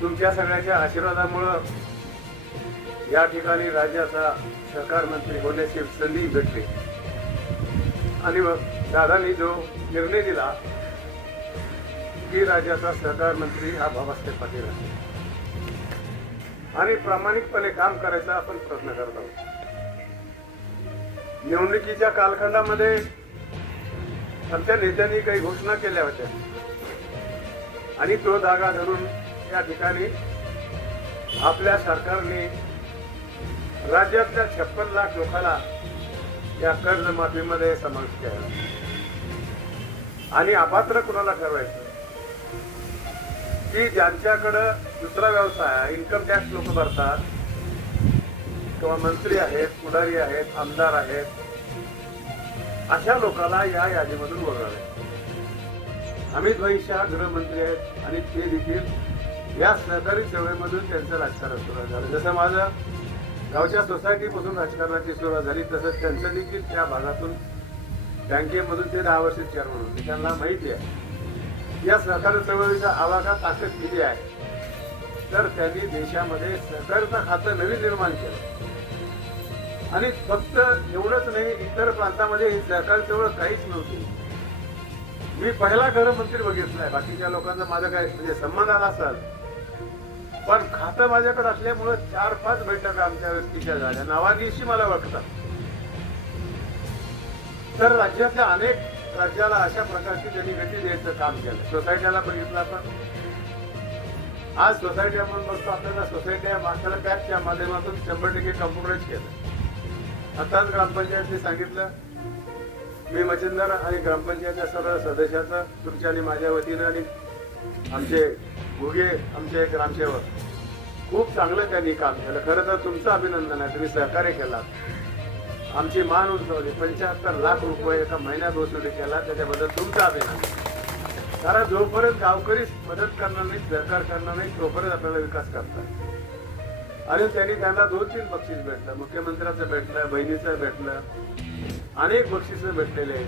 तुमच्या सगळ्याच्या आशीर्वादामुळं या ठिकाणी राज्याचा सहकार मंत्री होण्याची संधी भेटली आणि मग दादांनी जो निर्णय दिला की राज्याचा सहकार मंत्री हा बाबासाहेब पाटील आहे आणि प्रामाणिकपणे काम करायचा आपण प्रयत्न करत आहोत. निवडणुकीच्या कालखंडामध्ये आमच्या नेत्यांनी काही घोषणा केल्या होत्या आणि तो धागा धरून या ठिकाणी आपल्या सरकारने राज्यातल्या 56 लाख लोकांना या कर्जमाफीमध्ये समाविष्ट केला आणि अपात्र कुणाला ठरवायचं की ज्यांच्याकडं दुसरा व्यवसाय आहे, इन्कम टॅक्स लोक भरतात किंवा मंत्री आहेत, पुढारी आहेत, आमदार आहेत, अशा लोकांना या यादीमधून वगळावे. अमित भाई शाह गृहमंत्री आहेत आणि ते देखील या सहकारी सेवेमधून त्यांचं राजकारण सुरू झालं. जसं माझं गावच्या सोसायटीपासून राजकारणाची सुरुवात झाली तसंच त्यांचं देखील त्या भागातून बँकेमधून ते 10 वर्ष चेअरमन होते. त्यांना माहिती आहे या सहकारी चळवळीचा आवाका ताकद किती आहे. तर त्यांनी देशामध्ये सहकारिता खातं नवीन निर्माण केलं आणि फक्त एवढंच नाही, इतर प्रांतामध्ये ही सहकारी चळवळ काहीच नव्हती. मी पहिला गृहमंत्री बघितलाय. बाकीच्या लोकांचा माझा काय म्हणजे संबंध आला असेल, पण खातं माझ्याकडे असल्यामुळे 4-5 बैठका आमच्या व्यक्तीच्या झाल्या. नावानिशी मला ओळखतात. तर राज्यातल्या अनेक राज्याला अशा प्रकारची त्यांनी गती द्यायचं काम केलं. सोसायटीला बघितलं आपण, आज सोसायटी आपण बघतो आपल्याला सोसायटी माणसाला पॅकच्या माध्यमातून 100% कम्प्युटराईज केलं. आताच ग्रामपंचायतने सांगितलं, मी मच्छिंदर आणि ग्रामपंचायतच्या सर्व सदस्याचं तुमच्या आणि माझ्या वतीनं आणि आमचे घुगे आमचे ग्रामसेवक खूप चांगलं त्यांनी काम केलं. खरं तर तुमचं अभिनंदन आहे, तुम्ही सहकार्य केला, आमची मान उंचवली. 75 लाख रुपये एका महिन्यात वसुली केला, त्याच्याबद्दल तुमचं अभिनंदन. कारण जोपर्यंत गावकरीच मदत करणार नाही, सहकार करणार नाही, तोपर्यंत आपल्याला विकास करतात. आणि त्यांनी त्यांना 2-3 बक्षीस भेटलं, मुख्यमंत्र्याचं भेटलं, बहिणीचं भेटलं, अनेक बक्षिसं भेटलेले.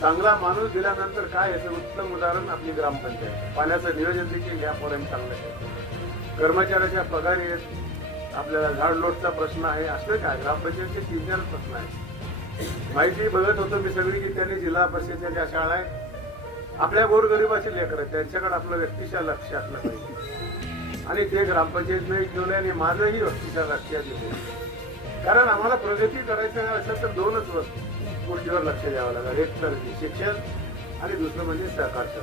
चांगला माणूस दिल्यानंतर काय याचं उत्तम उदाहरण आपली ग्रामपंचायत. पाण्याचं नियोजन देखील यापर्यंत चांगलं केलं. कर्मचाऱ्याच्या पगारी आहेत, आपल्याला झाड लोटचा प्रश्न आहे, असं काय ग्रामपंचायतचे 3-4 प्रश्न आहेत. माहिती बघत होतो मी सगळी की त्यांनी जिल्हा परिषदेच्या ज्या शाळा आहेत, आपल्या गोरगरिबाचे लेकर आहेत, त्यांच्याकडे आपलं व्यक्तिशः लक्ष असलं पाहिजे आणि ते ग्रामपंचायतने ठेवले आणि माझंही व्यक्तिशः लक्ष दिले. कारण आम्हाला प्रगती करायचं असेल तर 2च गोष्टीवर लक्ष द्यावं लागेल. एक तर शिक्षण आणि दुसरं म्हणजे सहकार.